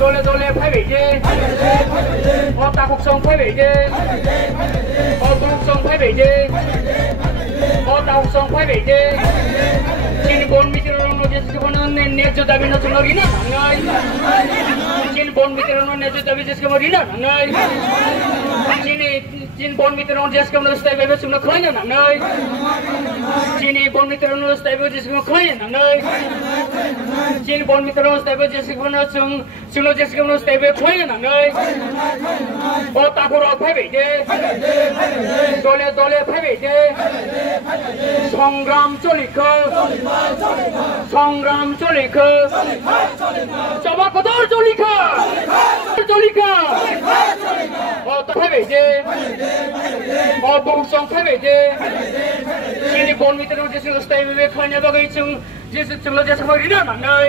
Dole dole phải bị chứ, họ ta cuộc sống phải bị chứ, họ cuộc sống phải bị chứ, họ ta cuộc sống phải bị chứ. Trên bốn mươi triệu nó just cái con nên nét cho ta bên nó chúng nó đi nè thằng ơi. Trên bốn mươi triệu nó nét cho ta bên just cái mà đi nè thằng ơi. Trên bốn mươi triệu nó just cái nó stay bên chúng nó khơi nè thằng ơi. Trên bốn mươi triệu nó stay bên just cái khơi nè thằng ơi. Trên bốn mươi triệu nó stay bên just cái nó chúng nó just cái nó stay bên khơi nè thằng ơi. Họ ta cuộc sống phải bị chứ, dole dole phải bị chứ. সংগ্রাম চলিখো সংগ্রাম চলিখো জবা কত চলিখো চলিখো ও তো ভাবে যে ও বংশং ভাবে যে যিনি বনমিত্র যে স্থায়ী ভাবে খানে বাগাইছুং যে চুলো যে সামগ্রী না নাই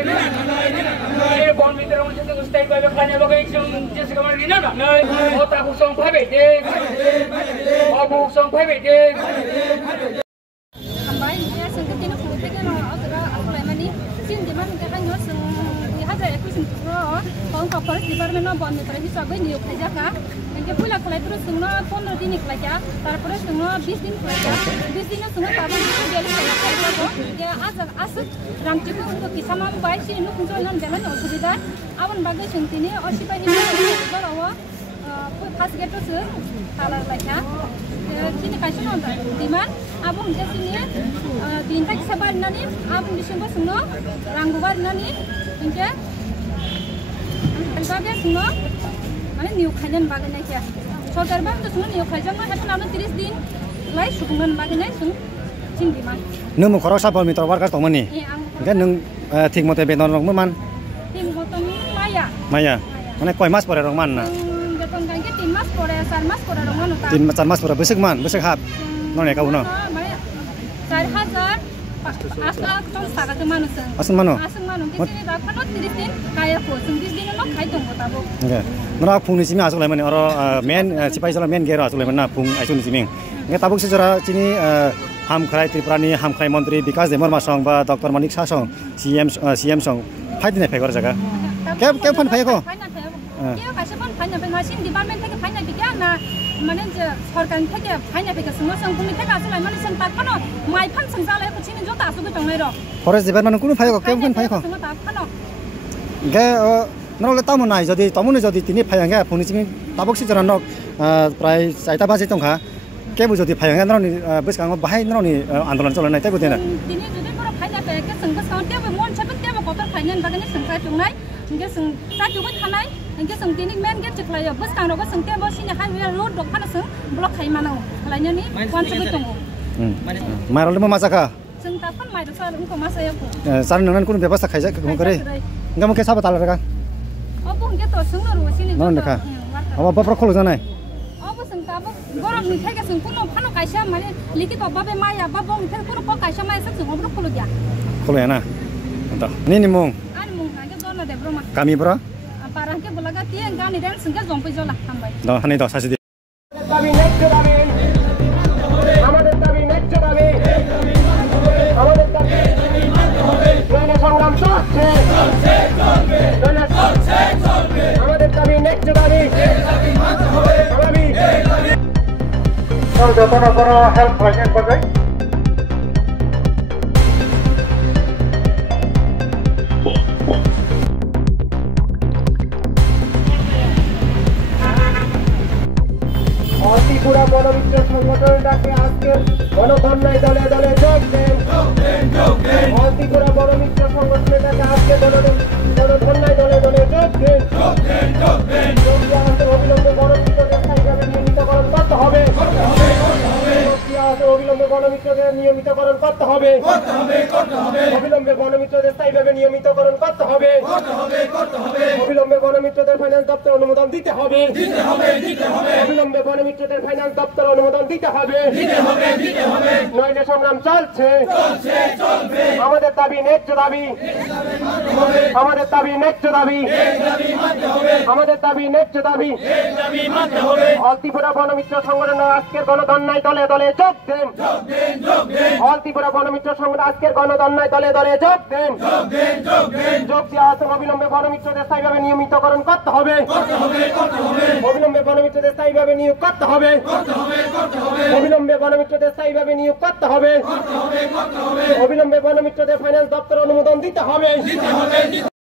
এই বনমিত্র যে স্থায়ী ভাবে খানে বাগাইছুং যে সামগ্রী না নাই ও তা বংশং ভাবে যে ও বংশং ভাবে যে Kalau Polres Departemen Bon Mitra di Sabai niuk saja kah? Yang pula kalau terus semua 15 din kerja, terus semua 20 din kerja, 20 din semua tabung itu jadi kerja kok. Ya asal ramciku untuk bisa membayar sih nuk untuk non jalan usubida. Awan bagai sentini, orsipai ini bawa pas gitu sih, kalau lagi. Sini kasih nonton, di mana? Abang di sini, di intak sabar nani, abang di sini semua, ranggubar nani, enggak? Kalau semua, mana niuk kajian bagai aja. Soalnya bang tu semua niuk kajian mah, hanya 30 din, lagi sukungan bagai sung, cinggi man. Nung mau korok sabun mitra warga tong mana? Kan nung ting motor beton orang mana? Ting motor Maya. Maya. Mana koi mas pada orang mana? Beton kan kita tim mas pada sar mas pada orang mana? Tim mas pada besek man, besek hab. Nona kau no? 4,000. Asal tu sahaja tu mana seng. Asal mana? Asal mana? Di sini dah kan 30 din, kaya pun. Di sini nak kaya tu mata bu. Okay. Nora phung ni sini asal mana? Orang main sipai salah main gera asal mana phung asun sini. Nggak tabuk secara sini ham krai Triprani, ham krai Menteri Bikas Demor Masong, ba Dr. Manik Sasong, CM Song. Hai ni pay jaga. Kau pun pay ko? Kau kasih pun pay na pay sini department tu pay na bikin na. Mana je sorkan থেকে ফাইনা থেকে semua sangkumi থেকে আসলে মানে sentak kono mai phan sangsa lai kuchini jota asu ko tongai ro Forest Department kono phai ko keun phai ko semua tak kono ge nole tamu nai jodi tamune jodi tini phai nga phuni chimi tabok si jara nok prai 4টা বাজে tongkha kebu jodi phai nga noni beskang bahai noni andolan cholan nai taibu dena tini jodi pura phaina pe ke sangka saute be mon chapet ke ko tar phainan bagani sangka chungnai nge sang sa jugut khanai nge sang tini main gate chiklai bus kang ro ko sangte bo sini highway road dok khana sang block khai manau khalainya ni wan chapet tongo marole mo masaka sang ta phan mai sa ko masaya ko sar nangan kun ব্যবস্থা খাইja ko kare ngam ke saba talar ka obo nge to sung ro sini non dekha aba bapra kholo janai obo sang ta bo gorok ni thai ka sung kuno phano kaisa mane likit obabe maya babong thai kuno ko kaisa mai sa sung obro kholo ya na entah ni mung kami bro parang ke belaga tiang kan ni dan sengke jompai jola hambai do hani do sasi dabi next dabi amader dabi next dabi amader dabi dole সংগ্রাম চলছে dole চলবে আমাদের দাবি next দাবি আমি যত বড় help project করবে ত্রিপুরা বনমিত্র সংগঠন ডাকে আজকে গণধর্নায় দলে দলে যোগ দেন ত্রিপুরা বনমিত্র সংগঠনের ডাকে আজকে গণধর্নায় দলে দলে যোগ দেন অবিলম্বে বনমিত্রদের স্থায়ীভাবে নিয়মিতকরণ করতে হবে অবিলম্বে বনমিত্রদের নিয়মিতকরণ করতে হবে অবিলম্বে বনমিত্রদের স্থায়ীভাবে নিয়মিত নিয়মিতকরণ করতে হবে অবিলম্বে বনমিত্রদের ফাইন্যান্স দপ্তর অনুমোদন দিতে হবে অবিলম্বে বনমিত্রদের ফাইন্যান্স দপ্তর অনুমোদন দিতে হবে নইলে সংগ্রাম চলছে আমাদের দাবি ন্যায্য দাবি আমাদের দাবি ন্যায্য দাবি আমাদের দাবি ন্যায্য দাবি অল ত্রিপুরা বনমিত্র সংগঠন আজকের গণধর্নায় দলে দলে যোগ দেন অল ত্রিপুরা বনমিত্র সংগঠন আজকের গণধর্নায় দলে দলে যোগ দেন যোগ দেওয়া আছে অবিলম্বে বনমিত্রদের স্থায়ীভাবে নিয়মিতকরণ করতে হবে অবিলম্বে বনমিত্রদের স্থায়ীভাবে নিয়োগ করতে হবে অবিলম্বে বনমিত্রদের স্থায়ীভাবে নিয়োগ করতে হবে অবিলম্বে বনমিত্রদের ফাইন্যান্স দপ্তর অনুমোদন দিতে হবে